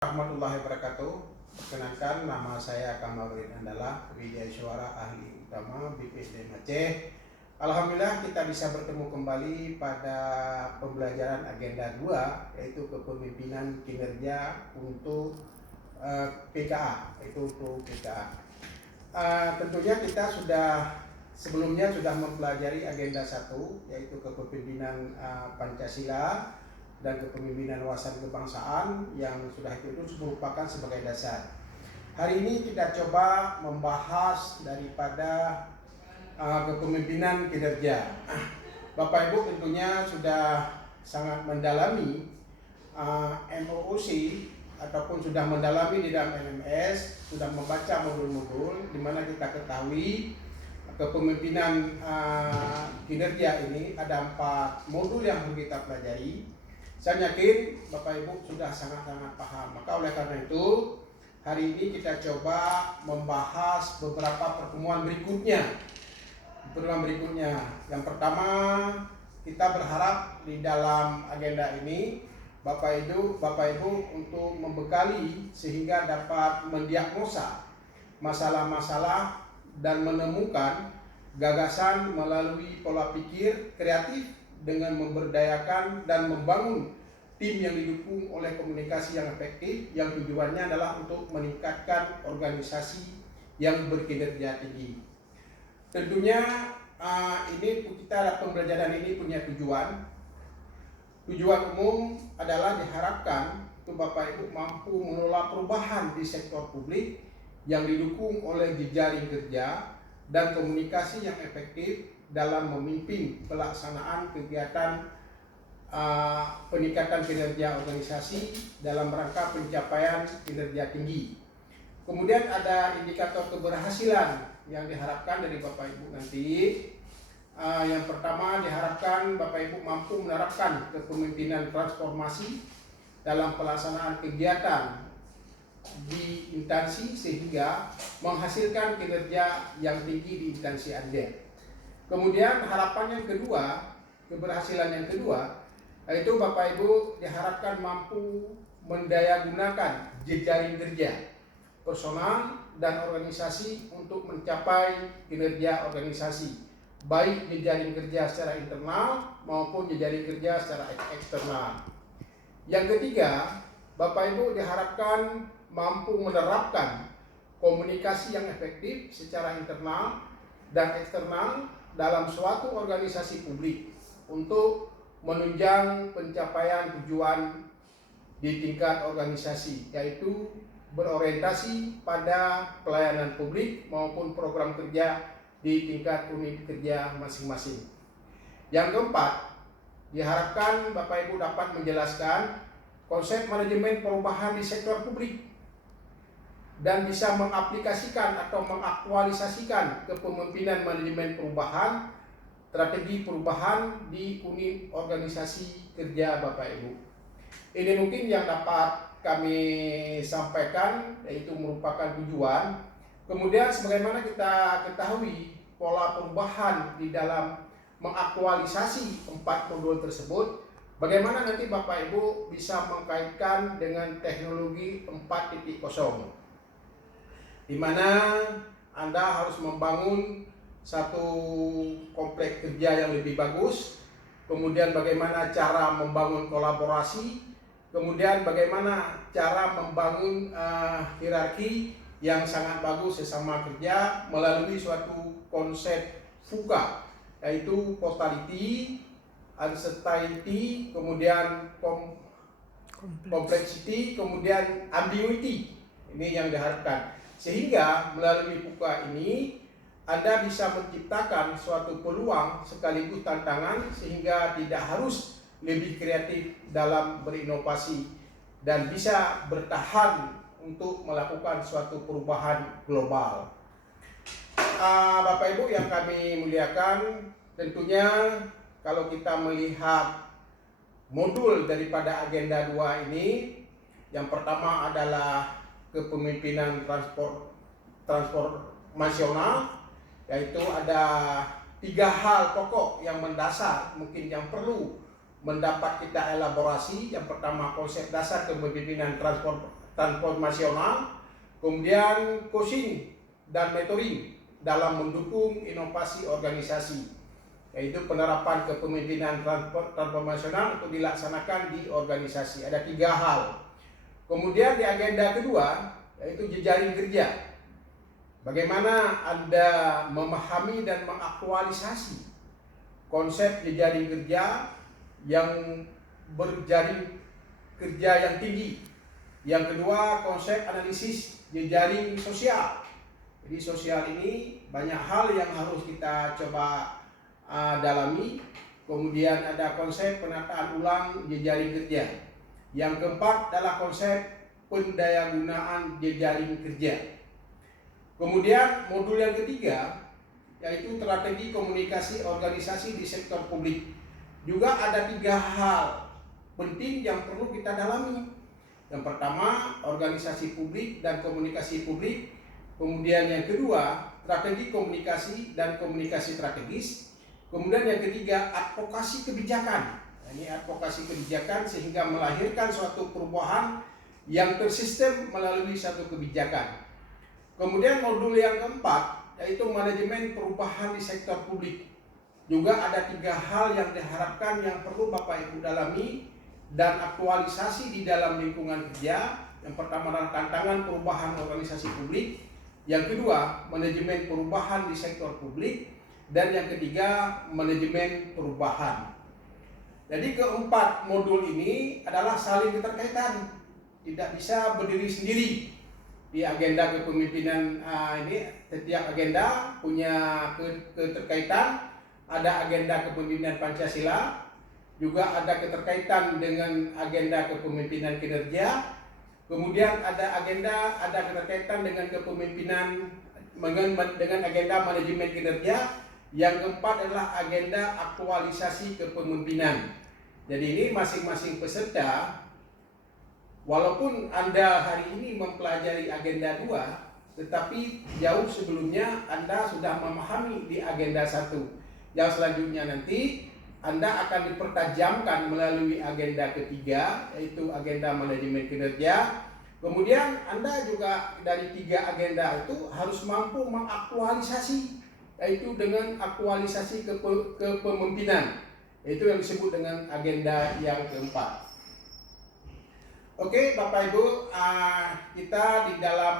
Warahmatullahi wabarakatuh. Perkenalkan, nama saya Kamarudin Andala, Widya Suara Ahli Utama BPSDM Aceh. Alhamdulillah kita bisa bertemu kembali pada pembelajaran agenda 2, yaitu kepemimpinan kinerja untuk PKA, yaitu untuk PKA. Tentunya kita sebelumnya sudah mempelajari agenda 1, yaitu kepemimpinan Pancasila dan kepemimpinan wawasan kebangsaan yang sudah itu merupakan sebagai dasar. Hari ini kita coba membahas daripada kepemimpinan kinerja. Bapak Ibu tentunya sudah sangat mendalami MOOC ataupun sudah mendalami di dalam LMS, sudah membaca modul-modul di mana kita ketahui kepemimpinan kinerja ini ada 4 modul yang kita pelajari. Saya yakin Bapak Ibu sudah sangat-sangat paham. Maka oleh karena itu hari ini kita coba membahas beberapa pertemuan berikutnya. Yang pertama, kita berharap di dalam agenda ini Bapak Ibu untuk membekali sehingga dapat mendiagnosa masalah-masalah dan menemukan gagasan melalui pola pikir kreatif dengan memberdayakan dan membangun tim yang didukung oleh komunikasi yang efektif, yang tujuannya adalah untuk meningkatkan organisasi yang berkinerja tinggi. Tentunya pembelajaran ini punya tujuan umum adalah diharapkan untuk Bapak Ibu mampu mengelola perubahan di sektor publik yang didukung oleh jejaring kerja dan komunikasi yang efektif dalam memimpin pelaksanaan kegiatan peningkatan kinerja organisasi dalam rangka pencapaian kinerja tinggi. Kemudian ada indikator keberhasilan yang diharapkan dari Bapak Ibu nanti. Yang pertama, diharapkan Bapak Ibu mampu menerapkan kepemimpinan transformasi dalam pelaksanaan kegiatan di instansi sehingga menghasilkan kinerja yang tinggi di instansi Anda. Kemudian harapan yang kedua, keberhasilan yang kedua, yaitu Bapak Ibu diharapkan mampu mendayagunakan jejaring kerja personal dan organisasi untuk mencapai kinerja organisasi, baik jejaring kerja secara internal maupun jejaring kerja secara eksternal. Yang ketiga, Bapak Ibu diharapkan mampu menerapkan komunikasi yang efektif secara internal dan eksternal dalam suatu organisasi publik untuk menunjang pencapaian tujuan di tingkat organisasi, yaitu berorientasi pada pelayanan publik maupun program kerja di tingkat unit kerja masing-masing. Yang keempat, diharapkan Bapak Ibu dapat menjelaskan konsep manajemen perubahan di sektor publik dan bisa mengaplikasikan atau mengaktualisasikan kepemimpinan manajemen perubahan, strategi perubahan di unit organisasi kerja Bapak Ibu. Ini mungkin yang dapat kami sampaikan, yaitu merupakan tujuan. Kemudian sebagaimana kita ketahui pola perubahan di dalam mengaktualisasi 4 modul tersebut, bagaimana nanti Bapak Ibu bisa mengkaitkan dengan teknologi 4.0, di mana Anda harus membangun satu kompleks kerja yang lebih bagus, kemudian bagaimana cara membangun kolaborasi, kemudian bagaimana cara membangun hierarki yang sangat bagus sesama kerja melalui suatu konsep VUCA, yaitu totality, uncertainty, kemudian complexity, kemudian ambiguity. Ini yang diharapkan. Sehingga melalui VUCA ini Anda bisa menciptakan suatu peluang sekaligus tantangan sehingga tidak harus lebih kreatif dalam berinovasi dan bisa bertahan untuk melakukan suatu perubahan global. Bapak Ibu yang kami muliakan, tentunya kalau kita melihat modul daripada agenda 2 ini, yang pertama adalah kepemimpinan transformasional, yaitu ada 3 hal pokok yang mendasar mungkin yang perlu mendapat kita elaborasi. Yang pertama, konsep dasar kepemimpinan transformasional, kemudian coaching dan mentoring dalam mendukung inovasi organisasi, yaitu penerapan kepemimpinan transformasional untuk dilaksanakan di organisasi. Ada 3 hal. Kemudian di agenda kedua yaitu jejaring kerja. Bagaimana Anda memahami dan mengaktualisasi konsep jejaring kerja yang berjaring kerja yang tinggi. Yang kedua, konsep analisis jejaring sosial. Jadi sosial ini banyak hal yang harus kita coba dalami. Kemudian ada konsep penataan ulang jejaring kerja. Yang keempat adalah konsep pendayagunaan jejaring kerja. Kemudian modul yang ketiga yaitu strategi komunikasi organisasi di sektor publik. Juga ada 3 hal penting yang perlu kita dalami. Yang pertama, organisasi publik dan komunikasi publik. Kemudian yang kedua, strategi komunikasi dan komunikasi strategis. Kemudian yang ketiga, advokasi kebijakan. Ini advokasi kebijakan sehingga melahirkan suatu perubahan yang tersistem melalui satu kebijakan. Kemudian modul yang keempat yaitu manajemen perubahan di sektor publik. Juga ada 3 hal yang diharapkan yang perlu Bapak Ibu dalami dan aktualisasi di dalam lingkungan kerja. Yang pertama adalah tantangan perubahan organisasi publik. Yang kedua, manajemen perubahan di sektor publik. Dan yang ketiga, manajemen perubahan. Jadi keempat modul ini adalah saling keterkaitan, tidak bisa berdiri sendiri. Di agenda kepemimpinan ini setiap agenda punya keterkaitan. Ada agenda kepemimpinan Pancasila, juga ada keterkaitan dengan agenda kepemimpinan kinerja. Kemudian ada keterkaitan dengan kepemimpinan dengan agenda manajemen kinerja. Yang keempat adalah agenda aktualisasi kepemimpinan. Jadi ini masing-masing peserta, walaupun Anda hari ini mempelajari agenda 2, tetapi jauh sebelumnya Anda sudah memahami di agenda 1. Yang selanjutnya nanti Anda akan dipertajamkan melalui agenda ketiga, yaitu agenda manajemen kinerja. Kemudian Anda juga dari 3 agenda itu harus mampu mengaktualisasi, yaitu dengan aktualisasi kepemimpinan. Itu yang disebut dengan agenda yang keempat. Oke, Bapak Ibu, kita di dalam